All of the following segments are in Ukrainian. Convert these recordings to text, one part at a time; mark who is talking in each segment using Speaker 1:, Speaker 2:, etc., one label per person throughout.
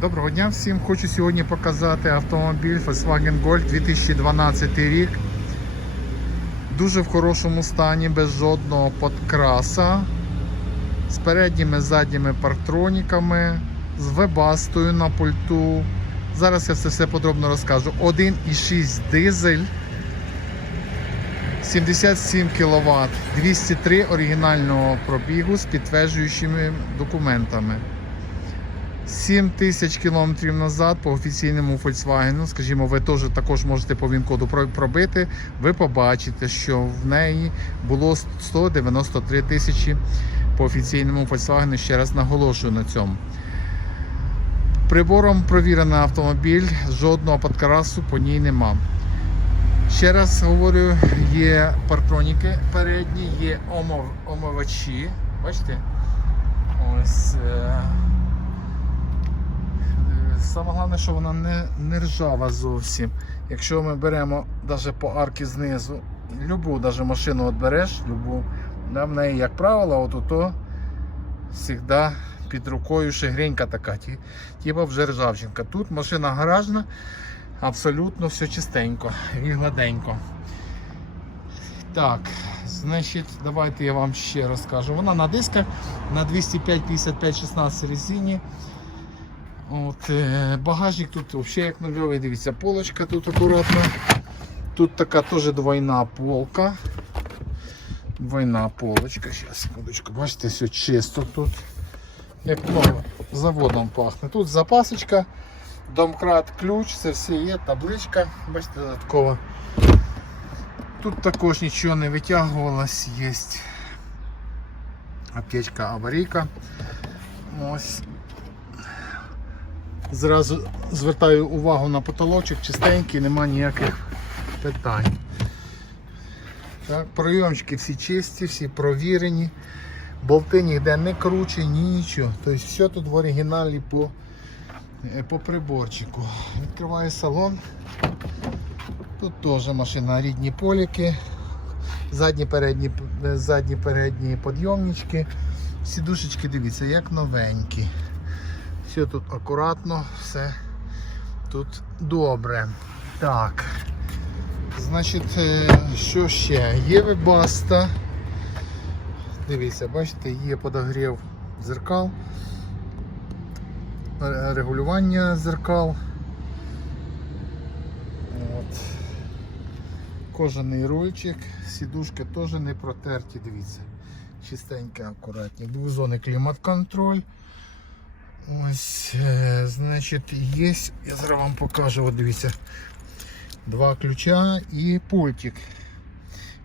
Speaker 1: Доброго дня всім. Хочу сьогодні показати автомобіль Volkswagen Golf 2012 рік. Дуже в хорошому стані, без жодного подкраса. З передніми задніми партроніками, з вебастою на пульту. Зараз я це все подробно розкажу. 1,6 дизель. 77 кВт, 203 оригінального пробігу з підтверджуючими документами. 7 тисяч кілометрів назад по офіційному Volkswagen, скажімо, ви теж також можете по він-коду пробити, ви побачите, що в неї було 193 тисячі по офіційному Volkswagen, ще раз наголошую на цьому. Прибором провірений автомобіль, жодного подкрасу по ній нема. Ще раз говорю, є партроніки передні, є омов, омивачі. Бачите? Ось. Саме головне, що вона не, не ржава зовсім. Якщо ми беремо навіть по арки знизу, любу навіть машину от береш, любу, да, в неї, як правило, от ото завжди під рукою шегренька така, типа вже ржавчинка. Тут машина гаражна, абсолютно все чистенько і гладенько. Так, значить, давайте я вам ще розкажу. Вона на дисках на 205 55 16 резині. От, е, багажник тут взагалі як нульовий, дивіться, полочка тут акуратно. Тут така теж двойна полка. Двойна полочка. Зараз, секундочку, бачите, все чисто тут. Як нове, заводом пахне. Тут запасочка, домкрат, ключ, це все є, табличка, бачите, додаткова. Тут також нічого не витягувалось, є аптечка аварійка. Ось. Зразу звертаю увагу на потолочок, чистенький, нема ніяких питань. Так, прийомчики всі чисті, всі провірені. Болти ніде не круче, нічого. Тобто все тут в оригіналі по, е, по приборчику. Відкриваю салон. Тут теж машина рідні поліки, задні передні, е, задні передні підйомнички. Сідушечки, дивіться, як новенькі. Все тут акуратно, все тут добре. Так. Значить, е, що ще? Є вебаста. Дивіться, бачите, є подогрів зеркал, регулювання зеркал. От. Кожаний рульчик, сідушки теж не протерті, дивіться. Чистенькі, акуратні. Двозонний клімат-контроль. Ось, е, значить, є. Я зараз вам покажу, от дивіться. Два ключа і пультик.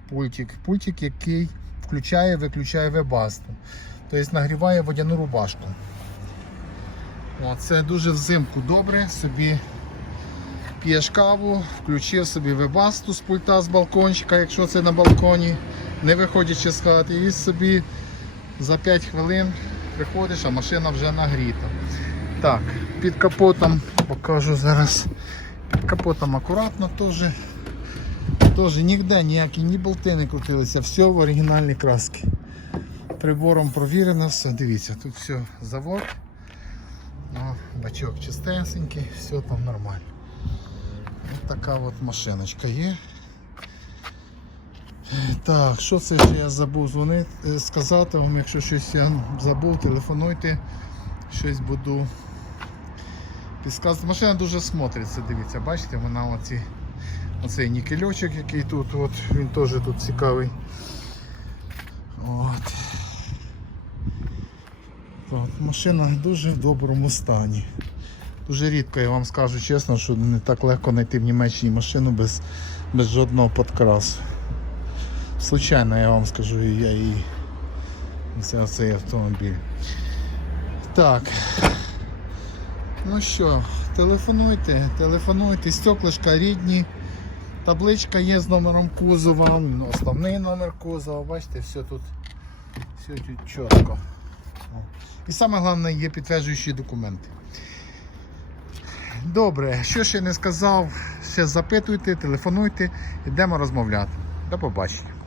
Speaker 1: Пультик, пультик, який включає, виключає вебасту. Тобто нагріває водяну рубашку. О, це дуже взимку добре. Собі п'єш каву, включив собі вебасту з пульта з балкончика, якщо це на балконі, не виходячи з хати, і собі за 5 хвилин приходиш, а машина вже нагріта. Так, під капотом покажу зараз. Під капотом акуратно теж. Теж ніде ніякі ні болти не крутилися, все в оригінальній краски. Прибором провірено все, дивіться, тут все завод. О, бачок чистесенький, все там нормально. Ось така от машиночка є. Так, що це ще я забув дзвонити, е, сказати вам, якщо щось я забув, телефонуйте, щось буду підказувати. Машина дуже смотриться, дивіться, бачите, вона оці, оцей нікельочок, який тут, от, він теж тут цікавий. От. Так, машина дуже в доброму стані. Дуже рідко, я вам скажу чесно, що не так легко знайти в Німеччині машину без, без жодного подкрасу. Случайно я вам скажу, я і взяв цей автомобіль. Так. Ну що, телефонуйте, телефонуйте, стеклишка рідні. Табличка є з номером кузова, ну, основний номер кузова, бачите, все тут, все тут чітко. І саме головне є підтверджуючі документи. Добре, що ще не сказав, ще запитуйте, телефонуйте, йдемо розмовляти. До побачення.